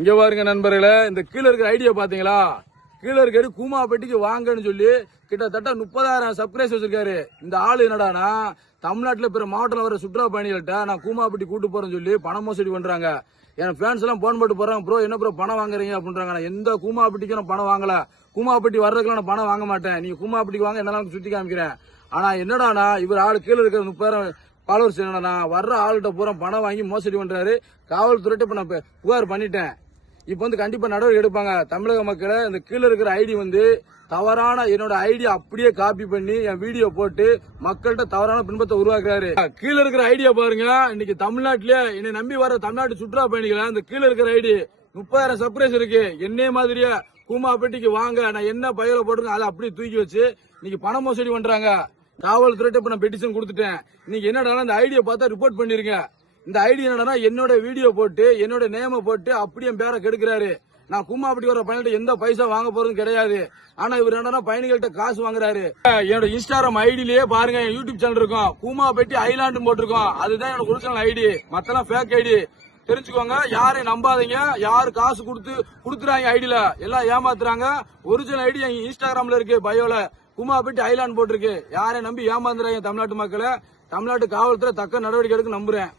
இங்க பாருங்க நண்பர்களே, இந்த கீழே இருக்கிற ஐடியா பாத்தீங்களா? கீழே இருக்கிற கூமாப்பட்டிக்கு வாங்கன்னு சொல்லி கிட்டத்தட்ட 30,000 சப்ஸ்கிரைபர்ஸ் வச்சிருக்காரு. இந்த ஆளு என்னடானா தமிழ்நாட்டுல பிற மாவட்டத்தில் வர சுற்றுலா பயணிகள்கிட்ட நான் கூமாப்பட்டி கூட்டு போறேன்னு சொல்லி பணம் மோசடி பண்றாங்க. என் ஃபேன்ஸ் எல்லாம் போன் போட்டு போறாங்க, ப்ரோ என்ன ப்ரோ பணம் வாங்குறீங்க அப்படின்றாங்க. நான் எந்த கூமாப்பட்டிக்கும் நான் பணம் வாங்கல. கூமாப்பட்டி வர்றதுக்கு நான் பணம் வாங்க மாட்டேன். நீங்க கூமாப்பட்டிக்கு வாங்க என்னாலும் சுத்தி காமிக்கிறேன். ஆனா என்னடானா இவர் ஆளு கீழே இருக்கிற 30,000 ஃபாலோவர்ஸ் என்னடா வர்ற ஆளுகிட்ட பூரா பணம் வாங்கி மோசடி பண்றாரு. காவல்துறையிட்ட இப்ப நான் புகார் பண்ணிட்டேன். இப்ப வந்து கண்டிப்பா நடவடிக்கை எடுப்பாங்க. தமிழக மக்களை இந்த கீழே இருக்கிற ஐடி வந்து தவறான என்னோட ஐடியா அப்படியே காப்பி பண்ணி என் வீடியோ போட்டு மக்கள்கிட்ட தவறான பின்பத்தை உருவாக்குறாரு. கீழே இருக்கிற ஐடியா பாருங்க. இன்னைக்கு தமிழ்நாட்டிலே என்னை நம்பி வர தமிழ்நாட்டு சுற்றுலா பயணிகளை இந்த கீழே இருக்கிற ஐடி 30,000 சர்ப்ரைஸ் இருக்கு. என்னே மாதிரியே கூமாப்பட்டிக்கு வாங்க நான் என்ன பயிர போட்டுருக்கேன் அதை அப்படியே தூக்கி வச்சு இன்னைக்கு பண மோசடி பண்றாங்க. காவல்துறையிட்ட இப்ப நான் பெட்டிஷன் கொடுத்துட்டேன். இன்னைக்கு என்னடா இந்த ஐடியா பார்த்தா ரிப்போர்ட் பண்ணிருங்க. இந்த ஐடியா என்னன்னா என்னோட வீடியோ போட்டு என்னோட நேம போட்டு அப்படியே பேரை கெடுக்கிறாரு. நான் கூமாப்பட்டி வர பயணிகிட்ட எந்த பைசா வாங்க போறதும் கிடையாது. ஆனா இவர் என்னன்னா பயணிகள்கிட்ட காசு வாங்குறாரு. என்னோட இன்ஸ்டாகிராம் ஐடியிலேயே பாருங்க, என் யூடியூப் சேனல் இருக்கும், கூமாப்பட்டி ஐலாண்டு போட்டிருக்கோம். அதுதான் என்னோட ஒரிஜினல் ஐடி, மத்தெல்லாம் ஃபேக் ஐடி. தெரிஞ்சுக்கோங்க, யாரையும் நம்பாதீங்க. யாரு காசு கொடுத்துறாங்க ஐடியில எல்லாம் ஏமாத்துறாங்க. ஒரிஜினல் ஐடி என் இன்ஸ்டாகிராம்ல இருக்கு, பயோல கூமாப்பட்டி ஐலாண்ட் போட்டிருக்கு. யாரையும் நம்பி ஏமாந்துறாங்க தமிழ்நாட்டு மக்களை. தமிழ்நாட்டு காவல்துறை தக்க நடவடிக்கை எடுக்க நம்புறேன்.